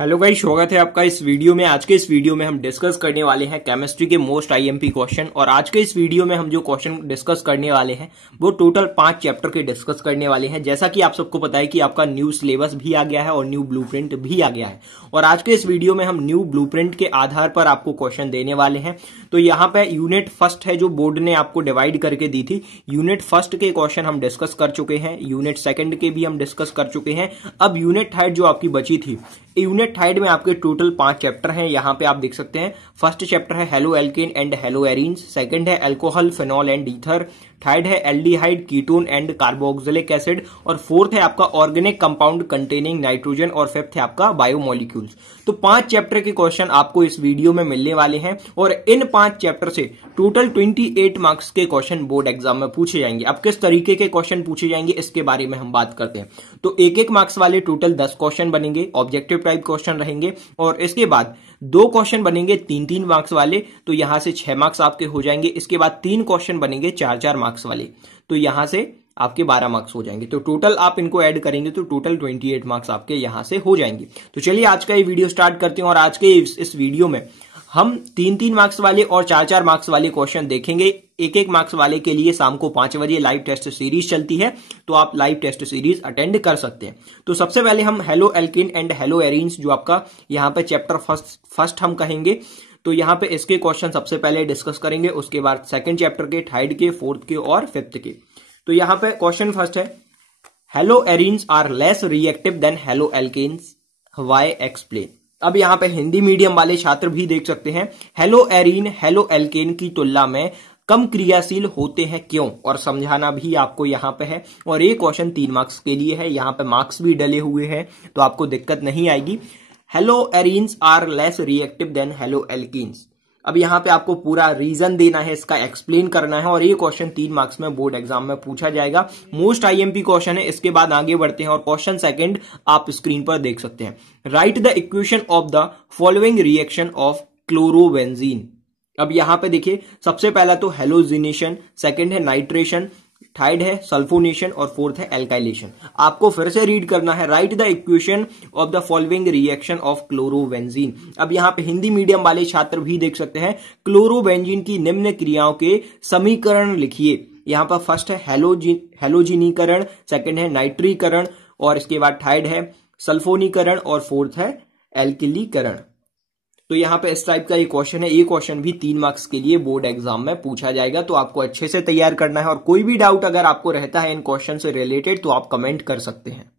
Hello guys, स्वागत है आपका इस वीडियो में। आज के इस वीडियो में हम डिस्कस करने वाले हैं केमिस्ट्री के मोस्ट आईएमपी क्वेश्चन। और आज के इस वीडियो में हम जो क्वेश्चन डिस्कस करने वाले हैं वो टोटल 5 चैप्टर के डिस्कस करने वाले हैं। जैसा कि आप सबको पता है कि आपका न्यू सिलेबस भी आ गया है और न्यू ब्लूप्रिंट भी आ गया है। और आज के इस वीडियो में हम न्यू ब्लूप्रिंट के आधार पर आपको क्वेश्चन देने वाले हैं। तो यहाँ पे यूनिट फर्स्ट है जो बोर्ड ने आपको डिवाइड करके दी थी। यूनिट फर्स्ट के क्वेश्चन हम डिस्कस कर चुके हैं, यूनिट सेकंड के भी हम डिस्कस कर चुके हैं। अब यूनिट थर्ड जो आपकी बची थी, यूनिट थर्ड में आपके टोटल 5 चैप्टर हैं। यहां पे आप देख सकते हैं फर्स्ट चैप्टर है haloalkane and haloarenes, second है alcohol phenol and ether, third है aldehyde ketone and carboxylic acid, और फोर्थ है आपका ऑर्गेनिक कंपाउंड कंटेनिंग नाइट्रोजन, और फिफ्थ है आपका बायोमोलिक्यूल्स। तो 5 चैप्टर के क्वेश्चन आपको इस वीडियो में मिलने वाले हैं और इन 5 चैप्टर से टोटल 28 मार्क्स के क्वेश्चन बोर्ड एग्जाम में पूछे जाएंगे। अब किस तरीके के क्वेश्चन पूछे जाएंगे इसके बारे में हम बात करते हैं। तो 1-1 मार्क्स वाले टोटल 10 क्वेश्चन बनेंगे, ऑब्जेक्टिव टाइप क्वेश्चन रहेंगे। और इसके बाद 2 क्वेश्चन बनेंगे 3-3 मार्क्स वाले, तो यहां से 6 मार्क्स आपके हो जाएंगे। इसके बाद 3 क्वेश्चन बनेंगे 4-4 मार्क्स वाले, तो यहां से आपके 12 मार्क्स हो जाएंगे। तो टोटल आप इनको ऐड करेंगे तो टोटल 28 मार्क्स आपके यहां से हो जाएंगे। तो चलिए आज का ये वीडियो स्टार्ट करते हैं। और आज के इस वीडियो में हम 3-3 मार्क्स वाले और 4-4 मार्क्स वाले क्वेश्चन देखेंगे। 1-1 मार्क्स वाले के लिए शाम को 5 बजे लाइव टेस्ट सीरीज चलती है, तो आप लाइव टेस्ट सीरीज अटेंड कर सकते हैं। तो सबसे पहले हम halo alkane and hello arenes जो आपका यहाँ पे चैप्टर फर्स्ट हम कहेंगे, तो यहाँ पे इसके क्वेश्चन सबसे पहले डिस्कस करेंगे। उसके बाद सेकंड चैप्टर के, थर्ड के, फोर्थ के और फिफ्थ के। तो यहाँ पे क्वेश्चन फर्स्ट है haloarenes are less reactive than haloalkanes, why explain. अब यहाँ पे हिंदी मीडियम वाले छात्र भी देख सकते हैं हेलो एरीन हेलो एल्केन की तुलना में कम क्रियाशील होते हैं क्यों, और समझाना भी आपको यहाँ पे है। और ये क्वेश्चन 3 मार्क्स के लिए है, यहाँ पे मार्क्स भी डले हुए हैं तो आपको दिक्कत नहीं आएगी। Haloarenes are less reactive than haloalkanes. अब यहाँ पे आपको पूरा रीजन देना है, इसका एक्सप्लेन करना है। और ये क्वेश्चन 3 मार्क्स में बोर्ड एग्जाम में पूछा जाएगा। मोस्ट आईएमपी क्वेश्चन है। इसके बाद आगे बढ़ते हैं और क्वेश्चन सेकंड आप स्क्रीन पर देख सकते हैं। Right the equation of the following reaction of chlorobenzene. अब यहाँ पे देखिए सबसे पहला तो हेलोजिनेशन, सेकंड है नाइट्रेशन, थर्ड है सल्फोनेशन और फोर्थ है एल्काइलेशन। आपको फिर से रीड करना है, right the equation of the following reaction of chlorobenzene. अब यहाँ पे हिंदी मीडियम वाले छात्र भी देख सकते हैं क्लोरोबेंजीन की निम्न क्रियाओं के समीकरण लिखिए। यहाँ पर फर्स्ट है हेलोजिनीकरण, सेकंड है नाइट्रीकरण, और इसके बाद थर्ड है सल्फोनीकरण और फोर्थ है एल्किलीकरण। तो यहाँ पे इस टाइप का ये क्वेश्चन है। ये क्वेश्चन भी 3 मार्क्स के लिए बोर्ड एग्जाम में पूछा जाएगा, तो आपको अच्छे से तैयार करना है। और कोई भी डाउट अगर आपको रहता है इन क्वेश्चन से रिलेटेड तो आप कमेंट कर सकते हैं।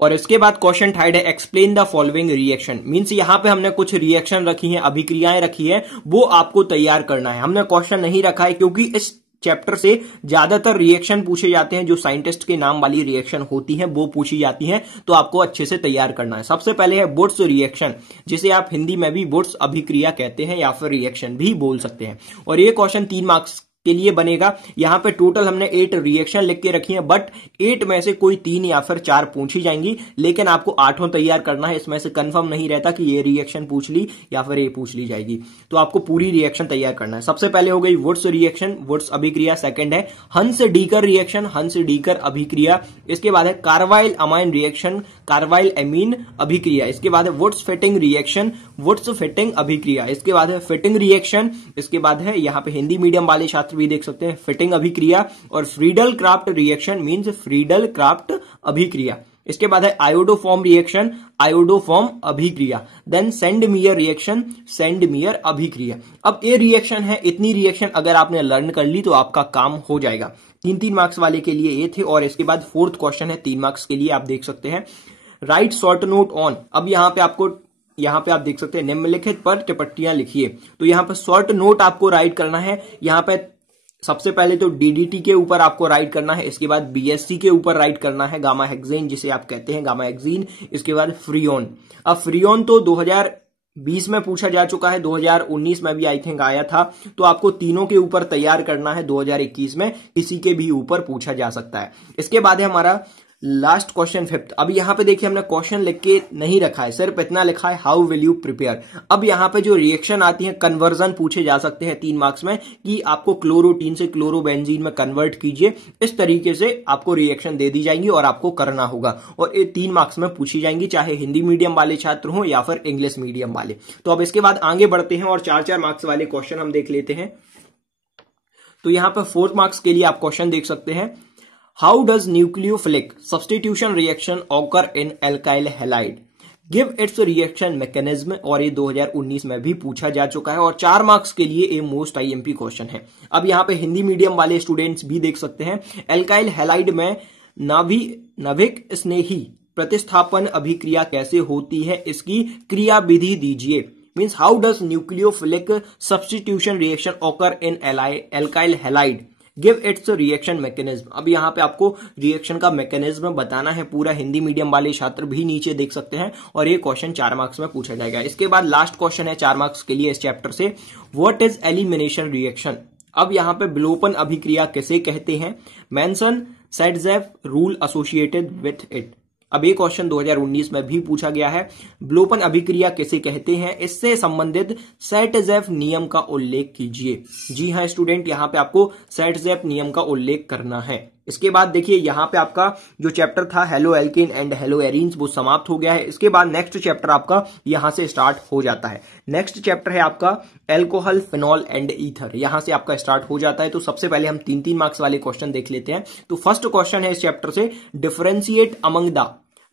और इसके बाद क्वेश्चन थर्ड है explain the following reaction. Means यहाँ पे हमने कुछ रिएक्शन रखी हैं, अभिक्रियाएं रखी है, वो आपको तैयार करना है। हमने क्वेश्चन नहीं रखा है क्योंकि इस चैप्टर से ज्यादातर रिएक्शन पूछे जाते हैं, जो साइंटिस्ट के नाम वाली रिएक्शन होती हैं वो पूछी जाती हैं, तो आपको अच्छे से तैयार करना है। सबसे पहले है वुड्स रिएक्शन, जिसे आप हिंदी में भी वुड्स अभिक्रिया कहते हैं या फिर रिएक्शन भी बोल सकते हैं। और ये क्वेश्चन 3 मार्क्स के लिए बनेगा। यहाँ पे टोटल हमने 8 रिएक्शन लिख के रखी है, बट 8 में से कोई 3 या फिर 4 पूछी जाएंगी, लेकिन आपको 8 तैयार करना है। इसमें से कंफर्म नहीं रहता कि ये रिएक्शन पूछ ली या फिर ये पूछ ली जाएगी, तो आपको पूरी रिएक्शन तैयार करना है। सबसे पहले हो गई वुड्स रिएक्शन, वुड्स अभिक्रिया। सेकंड है हंस डीकर रिएक्शन, हंस डीकर अभिक्रिया। इसके बाद है carbylamine reaction, carbylamine अभिक्रिया। इसके बाद है Wurtz Fittig reaction, Wurtz Fittig अभिक्रिया। इसके बाद है फिटिंग रिएक्शन। इसके बाद है यहाँ पे हिंदी मीडियम वाले छात्र भी देख सकते हैं फिटिंग अभिक्रिया। और Friedel craft reaction means Friedel craft अभिक्रिया। इसके बाद है आयोडोफॉर्म रिएक्शन, आयोडोफॉर्म अभिक्रिया। देन सेंडमियर रिएक्शन, सेंडमियर अभिक्रिया। अब ये रिएक्शन है, इतनी रिएक्शन अगर आपने लर्न कर ली तो आपका काम हो जाएगा। 3-3 मार्क्स वाले के लिए ये थे। और इसके बाद फोर्थ क्वेश्चन है 3 मार्क्स के लिए, आप देख सकते हैं राइट शॉर्ट नोट ऑन। अब यहाँ पे आप देख सकते हैं निम्नलिखित पर टिप्पणियां लिखिए। तो यहाँ पे शॉर्ट नोट आपको राइट करना है। यहाँ पे सबसे पहले तो डीडीटी के ऊपर आपको राइट करना है, इसके बाद बीएससी के ऊपर राइट करना है, गामा हेक्सेन जिसे आप कहते हैं गामा हेक्सीन। इसके बाद फ्रीओन। अब फ्रीओन तो 2020 में पूछा जा चुका है, 2019 में भी आई थिंक आया था, तो आपको तीनों के ऊपर तैयार करना है। 2021 में किसी के भी ऊपर पूछा जा सकता है। इसके बाद है हमारा लास्ट क्वेश्चन 5th। अब यहाँ पे देखिए हमने क्वेश्चन लिख के नहीं रखा है, सिर्फ इतना लिखा है हाउ विल यू प्रिपेयर। अब यहाँ पे जो रिएक्शन आती है कन्वर्जन पूछे जा सकते हैं 3 मार्क्स में कि आपको क्लोरोटीन से क्लोरोबेंजीन में कन्वर्ट कीजिए, इस तरीके से आपको रिएक्शन दे दी जाएंगी और आपको करना होगा और ये 3 मार्क्स में पूछी जाएंगी, चाहे हिंदी मीडियम वाले छात्र हो या फिर इंग्लिश मीडियम वाले। तो अब इसके बाद आगे बढ़ते हैं और 4-4 मार्क्स वाले क्वेश्चन हम देख लेते हैं। तो यहाँ पे 4 मार्क्स के लिए आप क्वेश्चन देख सकते हैं, how does nucleophilic substitution reaction occur in alkyl halide, give its reaction mechanism. और ये 2019 में भी पूछा जा चुका है और 4 मार्क्स के लिए ये मोस्ट आईएमपी क्वेश्चन है। अब यहाँ पे हिंदी मीडियम वाले स्टूडेंट्स भी देख सकते हैं, एल्काइल हैलाइड में नाभिक स्नेही प्रतिस्थापन अभिक्रिया कैसे होती है, इसकी क्रिया विधि दीजिए। Means how does nucleophilic substitution reaction occur in alkyl halide, give its reaction mechanism. अब यहाँ पे आपको रिएक्शन का मैकेनिज्म बताना है, पूरा हिंदी मीडियम वाले छात्र भी नीचे देख सकते हैं और ये क्वेश्चन 4 मार्क्स में पूछा जाएगा। इसके बाद लास्ट क्वेश्चन है 4 मार्क्स के लिए इस चैप्टर से, व्हाट इज एलिमिनेशन रिएक्शन। अब यहाँ पे विलोपन अभिक्रिया किसे कहते हैं, mention सेटजेफ rule associated with it. अब ये क्वेश्चन 2019 में भी पूछा गया है, विलोपन अभिक्रिया किसे कहते हैं, इससे संबंधित सेटजेफ नियम का उल्लेख कीजिए। जी हाँ स्टूडेंट, यहाँ पे आपको सेटजेफ नियम का उल्लेख करना है। इसके बाद देखिए यहाँ पे आपका जो चैप्टर था halo alkane and hello arenes वो समाप्त हो गया है। इसके बाद नेक्स्ट चैप्टर आपका यहां से स्टार्ट हो जाता है। नेक्स्ट चैप्टर है आपका एल्कोहल, फिनॉल एंड ईथर, यहां से आपका स्टार्ट हो जाता है। तो सबसे पहले हम 3-3 मार्क्स वाले क्वेश्चन देख लेते हैं। तो फर्स्ट क्वेश्चन है इस चैप्टर से, differentiate among the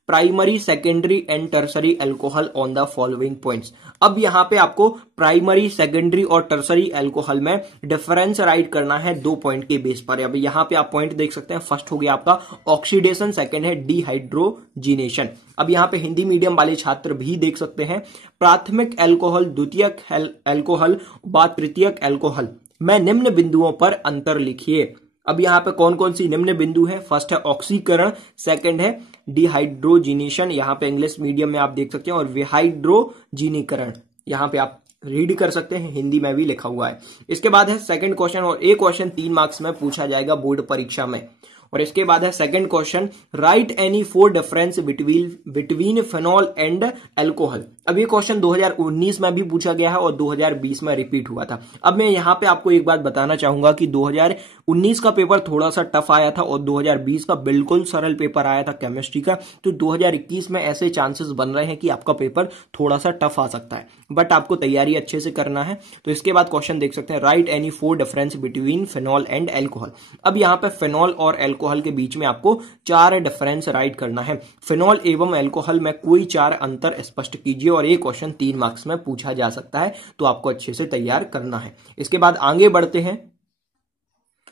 primary, secondary and tertiary alcohol on the following points. अब यहां पे आपको प्राइमरी, सेकेंडरी और टर्सरी एल्कोहल में डिफरेंस राइट करना है 2 पॉइंट के बेस पर। अब यहां पे आप पॉइंट देख सकते हैं, फर्स्ट हो गया आपका ऑक्सीडेशन, सेकेंड है डिहाइड्रोजिनेशन। अब यहां पे हिंदी मीडियम वाले छात्र भी देख सकते हैं, प्राथमिक एल्कोहल, द्वितीयक एल्कोहल व तृतीयक एल्कोहल में निम्न बिंदुओं पर अंतर लिखिए। अब यहां पे कौन कौन सी निम्न बिंदु है, फर्स्ट है ऑक्सीकरण, सेकंड है डिहाइड्रोजिनेशन, यहां पे इंग्लिश मीडियम में आप देख सकते हैं, और विहाइड्रोजिनीकरण यहां पे आप रीड कर सकते हैं, हिंदी में भी लिखा हुआ है। इसके बाद है सेकंड क्वेश्चन, और एक क्वेश्चन 3 मार्क्स में पूछा जाएगा बोर्ड परीक्षा में। और इसके बाद है second question, right any 4 difference between phenol and alcohol. अब ये क्वेश्चन 2019 में भी पूछा गया है और 2020 में रिपीट हुआ था। अब मैं यहां पे आपको एक बात बताना चाहूंगा कि 2019 का पेपर थोड़ा सा टफ आया था और 2020 का बिल्कुल सरल पेपर आया था केमिस्ट्री का। तो 2021 में ऐसे चांसेस बन रहे हैं कि आपका पेपर थोड़ा सा टफ आ सकता है, बट आपको तैयारी अच्छे से करना है। तो इसके बाद क्वेश्चन देख सकते हैं, right any 4 difference between phenol and alcohol. अब यहां पे फिनॉल और एल्कोहल के बीच में आपको 4 डिफरेंस राइट करना है। फिनॉल एवं एल्कोहल में कोई 4 अंतर स्पष्ट कीजिए, और ये क्वेश्चन 3 मार्क्स में पूछा जा सकता है, तो आपको अच्छे से तैयार करना है। इसके बाद आगे बढ़ते हैं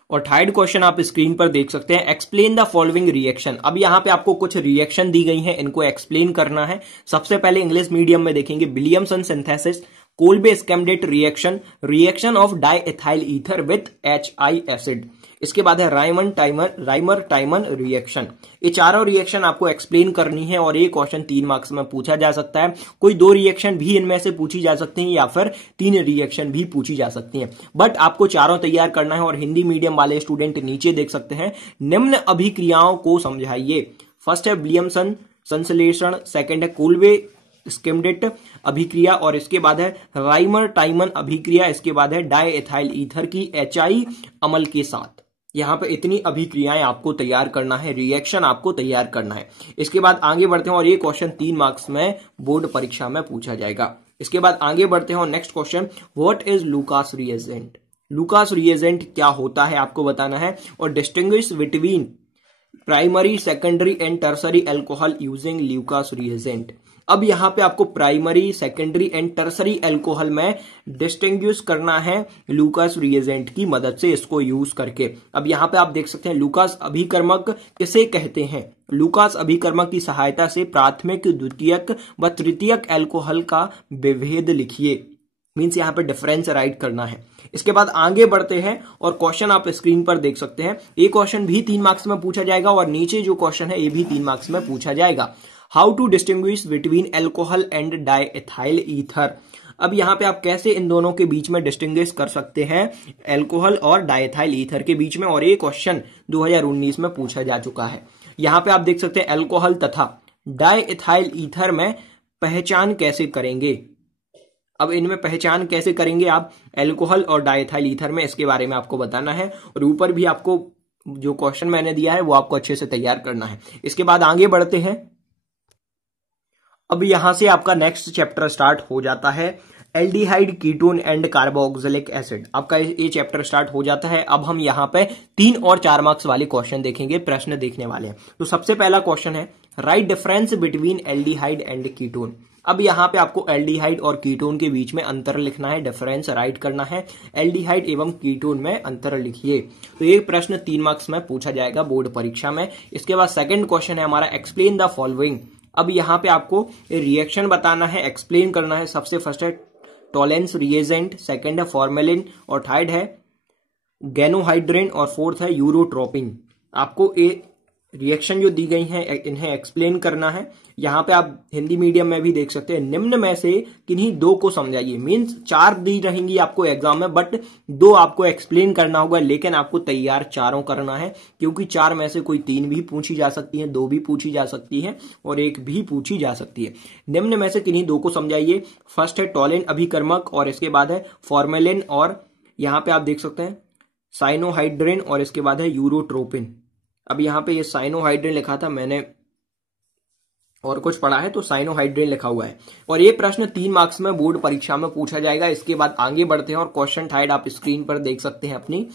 और थर्ड क्वेश्चन आप स्क्रीन पर देख सकते हैं, एक्सप्लेन द फॉलोइंग रिएक्शन। अब यहां पे आपको कुछ रिएक्शन दी गई हैं, इनको एक्सप्लेन करना है। सबसे पहले इंग्लिश मीडियम में देखेंगे, Williamson synthesis, Kolbe Schmitt reaction, reaction of diethyl ether with HI acid. इसके बाद है राइमर टाइमन रिएक्शन। ये चारों रिएक्शन आपको एक्सप्लेन करनी है और ये क्वेश्चन 3 मार्क्स में पूछा जा सकता है। कोई 2 रिएक्शन भी इनमें से पूछी जा सकती हैं या फिर 3 रिएक्शन भी पूछी जा सकती हैं, बट आपको चारों तैयार करना है। और हिंदी मीडियम वाले स्टूडेंट नीचे देख सकते हैं, निम्न अभिक्रियाओं को समझाइए। फर्स्ट है विलियमसन संश्लेषण, सेकेंड है कोल्बे स्कैमडेट अभिक्रिया, और इसके बाद है राइमर टाइमन अभिक्रिया, इसके बाद है डाइएथाइल ईथर की HI अमल के साथ। यहां पे इतनी अभिक्रियाएं आपको तैयार करना है, रिएक्शन आपको तैयार करना है। इसके बाद आगे बढ़ते हैं और ये क्वेश्चन 3 मार्क्स में बोर्ड परीक्षा में पूछा जाएगा। इसके बाद आगे बढ़ते हैं और next question, what is Lucas reagent. Lucas reagent क्या होता है आपको बताना है, और distinguish between primary, secondary and tertiary alcohol using Lucas reagent. अब यहां पे आपको primary, secondary and tertiary alcohol में डिस्टिंग्विश करना है लुकास रिएजेंट की मदद से, इसको यूज करके। अब यहां पे आप देख सकते हैं, लुकास अभिकर्मक किसे कहते हैं। लुकास अभिकर्मक की सहायता से प्राथमिक, द्वितीयक व तृतीयक एल्कोहल का विभेद लिखिए। मीन्स यहां पे डिफरेंस राइट करना है। इसके बाद आगे बढ़ते हैं और क्वेश्चन आप स्क्रीन पर देख सकते हैं। ये क्वेश्चन भी 3 मार्क्स में पूछा जाएगा और नीचे जो क्वेश्चन है ये भी 3 मार्क्स में पूछा जाएगा। How to distinguish between alcohol and diethyl ether. अब यहां पे आप कैसे इन दोनों के बीच में डिस्टिंग्विश कर सकते हैं, एल्कोहल और डाइएथाइल ईथर के बीच में, और ये क्वेश्चन 2019 में पूछा जा चुका है। यहां पे आप देख सकते हैं अल्कोहल तथा डाइइथाइल ईथर में पहचान कैसे करेंगे। अब इनमें पहचान कैसे करेंगे आप अल्कोहल और डाइइथाइल ईथर में, इसके बारे में आपको बताना है। और ऊपर भी आपको जो क्वेश्चन मैंने दिया है वो आपको अच्छे से तैयार करना है। इसके बाद आगे बढ़ते हैं। अब यहां से आपका नेक्स्ट चैप्टर स्टार्ट हो जाता है, aldehyde, ketone and carboxylic acid. आपका ये चैप्टर स्टार्ट हो जाता है। अब हम यहां पे 3 और 4 मार्क्स वाले क्वेश्चन देखेंगे, प्रश्न देखने वाले हैं। तो सबसे पहला क्वेश्चन है, right difference between aldehyde and ketone. अब यहां पे आपको एल्डिहाइड और कीटोन के बीच में अंतर लिखना है, डिफरेंस राइट करना है। एल्डिहाइड एवं कीटोन में अंतर लिखिए। तो ये प्रश्न 3 मार्क्स में पूछा जाएगा बोर्ड परीक्षा में। इसके बाद सेकंड क्वेश्चन है हमारा, एक्सप्लेन द फॉलोइंग। अब यहां पे आपको रिएक्शन बताना है, एक्सप्लेन करना है। सबसे फर्स्ट है टोलेंस रिएजेंट, सेकंड है फॉर्मेलिन और थर्ड है गैनोहाइड्रेन और फोर्थ है यूरोट्रोपिन। आपको ये रिएक्शन जो दी गई हैं इन्हें एक्सप्लेन करना है। यहां पे आप हिंदी मीडियम में भी देख सकते हैं, निम्न में से किन्हीं 2 को समझाइए। मींस 4 दी रहेंगी आपको एग्जाम में, बट 2 आपको एक्सप्लेन करना होगा, लेकिन आपको तैयार 4 करना है, क्योंकि 4 में से कोई 3 भी पूछी जा सकती है, 2 भी पूछी जा सकती है और 1 भी पूछी जा सकती है। निम्न में से किन्हीं 2 को समझाइए। फर्स्ट है टोलेन अभिकर्मक और इसके बाद है फॉर्मेलिन और यहां पे आप देख सकते हैं साइनोहाइड्रिन और इसके बाद है यूरोट्रोपिन। अब यहां पे ये साइनोहाइड्रिन लिखा था, मैंने और कुछ पढ़ा है तो साइनोहाइड्रिन लिखा हुआ है। और ये प्रश्न 3 मार्क्स में बोर्ड परीक्षा में पूछा जाएगा। इसके बाद आगे बढ़ते हैं और क्वेश्चन थर्ड आप स्क्रीन पर देख सकते हैं अपनी।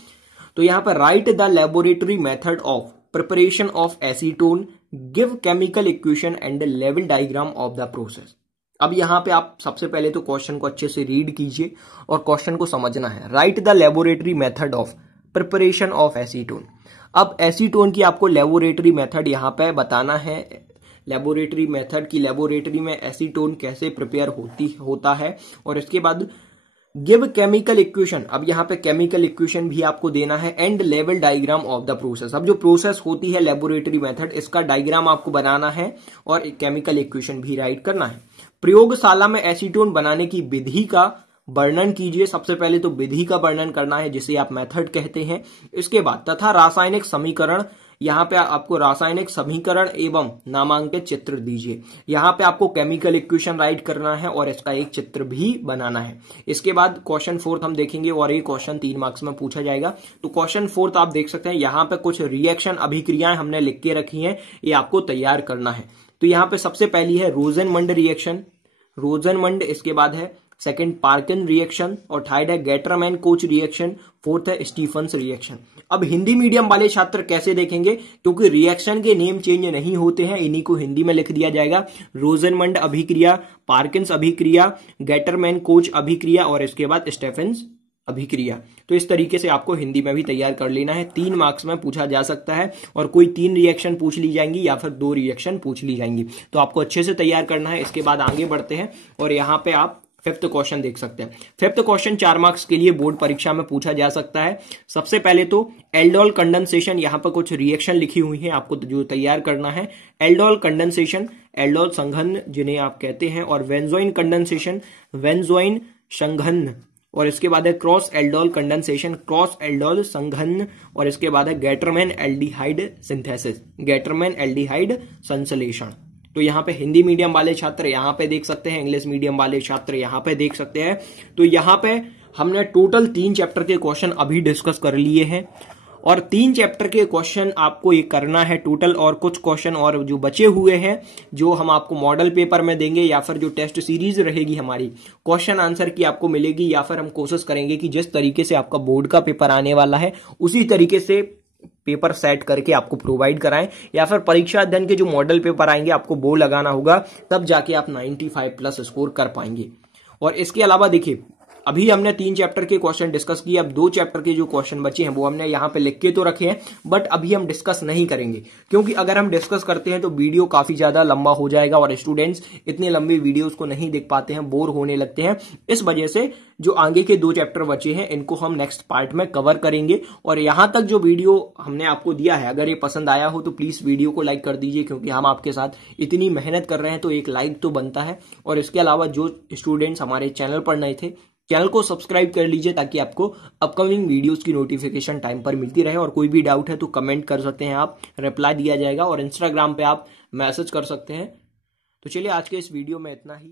तो यहां पर right the laboratory method of preparation of acetone, give chemical equation and level diagram of the process. अब यहां पे आप सबसे पहले तो क्वेश्चन को अच्छे से रीड कीजिए और क्वेश्चन को समझना है। Right the laboratory method of preparation of acetone. अब एसीटोन की आपको लेबोरेटरी मेथड यहां पे बताना है। लेबोरेटरी मेथड की लेबोरेटरी में एसीटोन कैसे प्रिपेयर होता है। और इसके बाद गिव केमिकल इक्वेशन। अब यहां पे केमिकल इक्वेशन भी आपको देना है and level diagram of the process. अब जो प्रोसेस होती है लेबोरेटरी मेथड, इसका डायग्राम आपको बनाना है और केमिकल इक्वेशन भी राइट करना है। प्रयोगशाला में एसीटोन बनाने की विधि का वर्णन कीजिए। सबसे पहले तो विधि का वर्णन करना है, जिसे आप मेथड कहते हैं। इसके बाद तथा रासायनिक समीकरण, यहां पे आपको रासायनिक समीकरण एवं नामांकित चित्र दीजिए। यहां पे आपको केमिकल इक्वेशन राइट करना है और इसका एक चित्र भी बनाना है। इसके बाद क्वेश्चन 4 हम देखेंगे और ये क्वेश्चन 3 मार्क्स में पूछा जाएगा। तो क्वेश्चन 4 आप देख सकते हैं, यहां पे कुछ रिएक्शन अभिक्रियाएं हमने लिख के रखी हैं, ये आपको तैयार करना है। तो यहां पे सबसे पहली है रोजेनमंड रिएक्शन, रोजेनमंड। इसके बाद है सेकंड पार्किन रिएक्शन और थर्ड है गेटरमैन कोच रिएक्शन, फोर्थ है स्टीफन्स रिएक्शन। अब हिंदी मीडियम वाले छात्र कैसे देखेंगे, क्योंकि रिएक्शन के नेम चेंज नहीं होते हैं, इन्हीं को हिंदी में लिख दिया जाएगा। रोजेनमंड अभिक्रिया, पार्किन्स अभिक्रिया, गेटरमैन कोच अभिक्रिया और इसके बाद स्टीफन्स अभिक्रिया। तो इस तरीके से आपको हिंदी में भी तैयार कर लेना है। 3 मार्क्स में पूछा जा सकता है और कोई 3 रिएक्शन पूछ ली जाएंगी या फिर 2 रिएक्शन पूछ ली जाएंगी। तो आपको अच्छे से तैयार करना है। इसके बाद आगे बढ़ते हैं और यहाँ पे आप 5th क्वेश्चन देख सकते हैं। 5th क्वेश्चन 4 मार्क्स के लिए बोर्ड परीक्षा में पूछा जा सकता है। सबसे पहले तो एल्डोल कंडेंसेशन, यहां पर कुछ रिएक्शन लिखी हुई है, आपको जो तैयार करना है। एल्डोल कंडेंसेशन, एल्डोल संघनन जिन्हें आप कहते हैं, और वेंजोइन कंडेंसेशन, वेंजोइन संघनन, और इसके बाद है cross aldol condensation, cross aldol संघनन, और इसके बाद है Gattermann aldehyde synthesis, Gattermann aldehyde संश्लेषण। तो यहाँ पे हिंदी मीडियम वाले छात्र यहाँ पे देख सकते हैं, इंग्लिश मीडियम वाले छात्र यहाँ पे देख सकते हैं। तो यहाँ पे हमने टोटल 3 चैप्टर के क्वेश्चन अभी डिस्कस कर लिए हैं और 3 चैप्टर के क्वेश्चन आपको ये करना है टोटल, और कुछ क्वेश्चन और जो बचे हुए हैं जो हम आपको मॉडल पेपर में देंगे या फिर जो टेस्ट सीरीज रहेगी हमारी क्वेश्चन आंसर की आपको मिलेगी, या फिर हम कोशिश करेंगे कि जिस तरीके से आपका बोर्ड का पेपर आने वाला है उसी तरीके से पेपर सेट करके आपको प्रोवाइड कराएं, या फिर परीक्षा अध्ययन के जो मॉडल पेपर आएंगे आपको वो लगाना होगा, तब जाके आप 95+ स्कोर कर पाएंगे। और इसके अलावा देखिए अभी हमने 3 चैप्टर के क्वेश्चन डिस्कस किए, अब 2 चैप्टर के जो क्वेश्चन बचे हैं वो हमने यहाँ पे लिख के तो रखे हैं, बट अभी हम डिस्कस नहीं करेंगे, क्योंकि अगर हम डिस्कस करते हैं तो वीडियो काफी ज्यादा लंबा हो जाएगा और स्टूडेंट्स इतने लंबे वीडियोस को नहीं देख पाते हैं, बोर होने लगते हैं। इस वजह से जो आगे के 2 चैप्टर बचे हैं इनको हम नेक्स्ट पार्ट में कवर करेंगे। और यहां तक जो वीडियो हमने आपको दिया है, अगर ये पसंद आया हो तो प्लीज वीडियो को लाइक कर दीजिए, क्योंकि हम आपके साथ इतनी मेहनत कर रहे हैं तो एक लाइक तो बनता है। और इसके अलावा जो स्टूडेंट्स हमारे चैनल पर नए थे, चैनल को सब्सक्राइब कर लीजिए ताकि आपको अपकमिंग वीडियोस की नोटिफिकेशन टाइम पर मिलती रहे। और कोई भी डाउट है तो कमेंट कर सकते हैं आप, रिप्लाई दिया जाएगा। और इंस्टाग्राम पे आप मैसेज कर सकते हैं। तो चलिए आज के इस वीडियो में इतना ही।